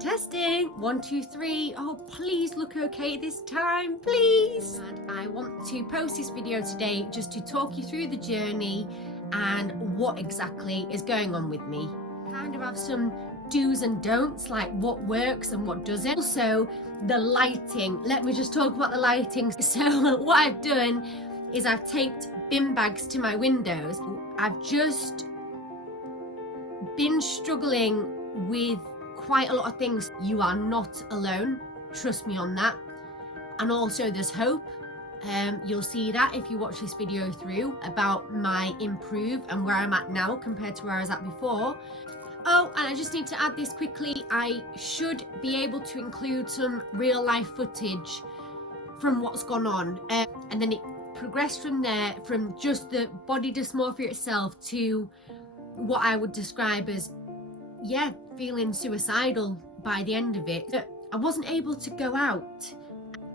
Testing. 1, 2, 3. Oh, please look okay this time, please. And I want to post this video today just to talk you through the journey and what exactly is going on with me. Kind of have some do's and don'ts, like what works and what doesn't. Also, the lighting. Let me just talk about the lighting. So what I've done is I've taped bin bags to my windows. I've just been struggling with quite a lot of things. You are not alone, trust me on that. And also there's hope. You'll see that if you watch this video through about my improve and where I'm at now compared to where I was at before. Oh, and I just need to add this quickly. I should be able to include some real life footage from what's gone on. And then it progressed from there, from just the body dysmorphia itself to what I would describe as, yeah, feeling suicidal by the end of it. I wasn't able to go out,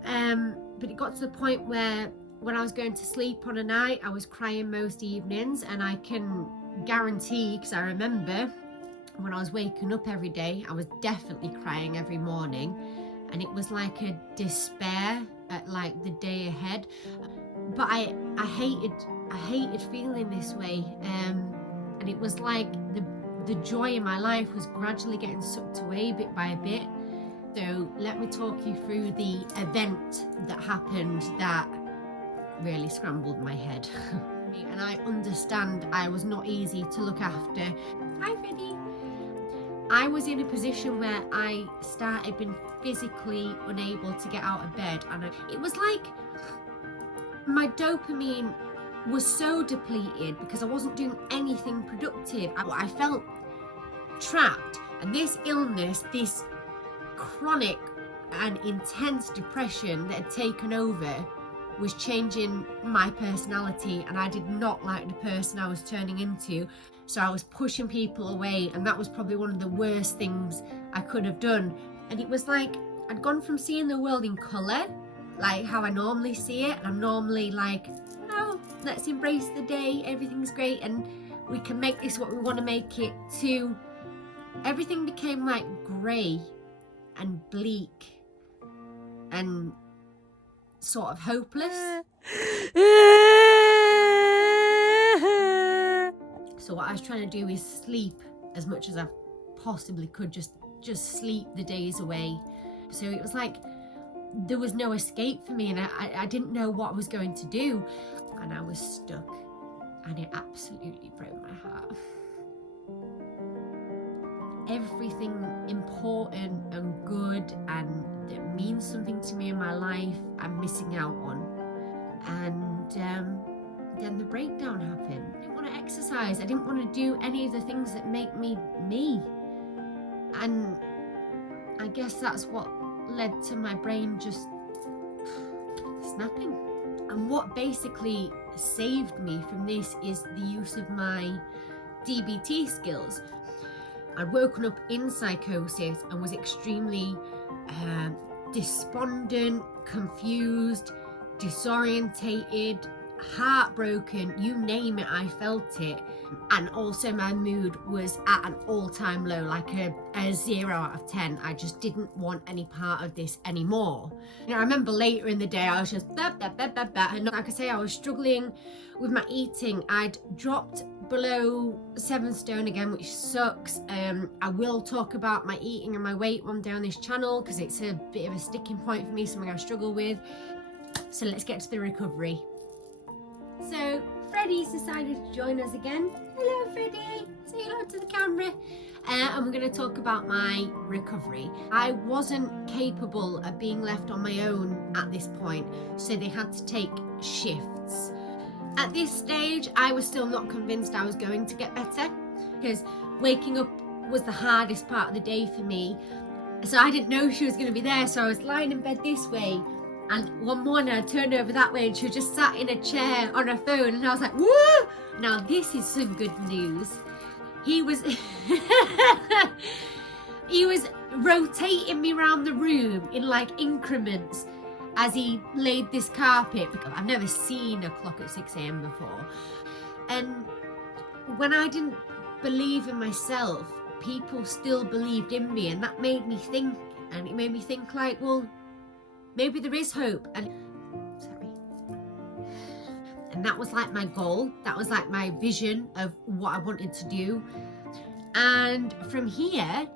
but it got to the point where when I was going to sleep on a night, I was crying most evenings, and I can guarantee, because I remember when I was waking up every day, I was definitely crying every morning, and it was like a despair at like the day ahead. But I hated feeling this way, and it was like the joy in my life was gradually getting sucked away bit by bit. So let me talk you through the event that happened that really scrambled my head. And I understand I was not easy to look after. Hi, Freddie. I was in a position where I started being physically unable to get out of bed, and it was like my dopamine was so depleted because I wasn't doing anything productive. I felt trapped, and this illness, this chronic and intense depression that had taken over, was changing my personality, and I did not like the person I was turning into. So I was pushing people away, and that was probably one of the worst things I could have done. And it was like I'd gone from seeing the world in colour, like how I normally see it, and I'm normally like, oh, let's embrace the day, everything's great and we can make this what we want to make it, to everything became like grey and bleak and sort of hopeless. So what I was trying to do is sleep as much as I possibly could, just sleep the days away. So it was like there was no escape for me, and I didn't know what I was going to do, and I was stuck, and it absolutely broke my heart. Everything important and good and that means something to me in my life, I'm missing out on. And then the breakdown happened. I didn't want to exercise. I didn't want to do any of the things that make me me. And I guess that's what led to my brain just snapping. And what basically saved me from this is the use of my DBT skills. I'd woken up in psychosis and was extremely despondent, confused, disorientated, heartbroken, you name it, I felt it. And also my mood was at an all-time low, like a 0 out of 10. I just didn't want any part of this anymore. You know, I remember later in the day I was just and like I say, I was struggling with my eating. I'd dropped below 7 stone again, which sucks. I will talk about my eating and my weight one day on this channel because it's a bit of a sticking point for me, something I struggle with. So let's get to the recovery. So Freddie's decided to join us again. Hello, Freddie. Say hello to the camera. And we're going to talk about my recovery. I wasn't capable of being left on my own at this point, so they had to take shifts. At this stage, I was still not convinced I was going to get better, because waking up was the hardest part of the day for me. So I didn't know she was going to be there, so I was lying in bed this way. And one morning I turned over that way and she was just sat in a chair on her phone, and I was like, woo! Now this is some good news. He was he was rotating me around the room in like increments as he laid this carpet, because I've never seen a clock at 6 a.m. before. And when I didn't believe in myself people still believed in me, and that made me think, and it made me think like, well, maybe there is hope. And that was like my goal, that was like my vision of what I wanted to do. And from here,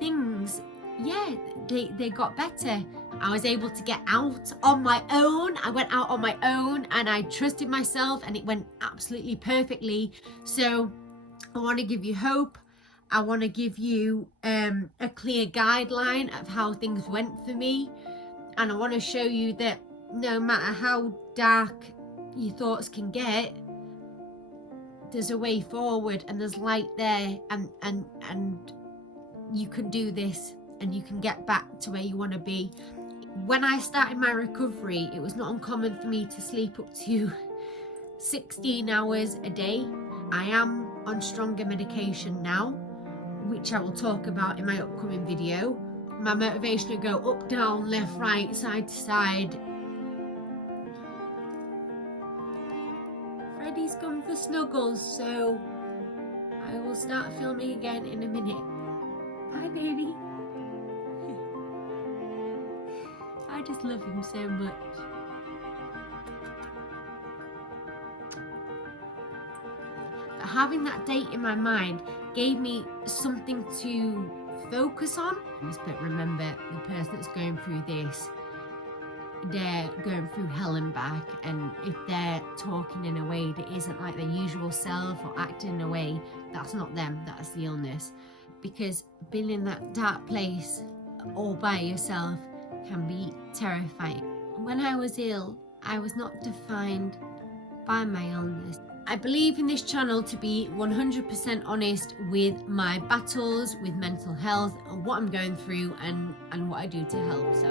things, yeah, they got better. I was able to get out on my own. I went out on my own and I trusted myself, and it went absolutely perfectly. So I want to give you hope. I want to give you a clear guideline of how things went for me. And I want to show you that no matter how dark your thoughts can get, there's a way forward and there's light there, and you can do this and you can get back to where you want to be. When I started my recovery, it was not uncommon for me to sleep up to 16 hours a day. I am on stronger medication now, which I will talk about in my upcoming video. My motivation to go up, down, left, right, side to side. Freddie's gone for snuggles, so I will start filming again in a minute. Hi, baby. I just love him so much. But having that date in my mind gave me something to focus on. But remember, the person that's going through this, they're going through hell and back, and if they're talking in a way that isn't like their usual self or acting in a way, that's not them, that's the illness. Because being in that dark place all by yourself can be terrifying. When I was ill, I was not defined by my illness. I believe in this channel to be 100% honest with my battles with mental health and what I'm going through and what I do to help. So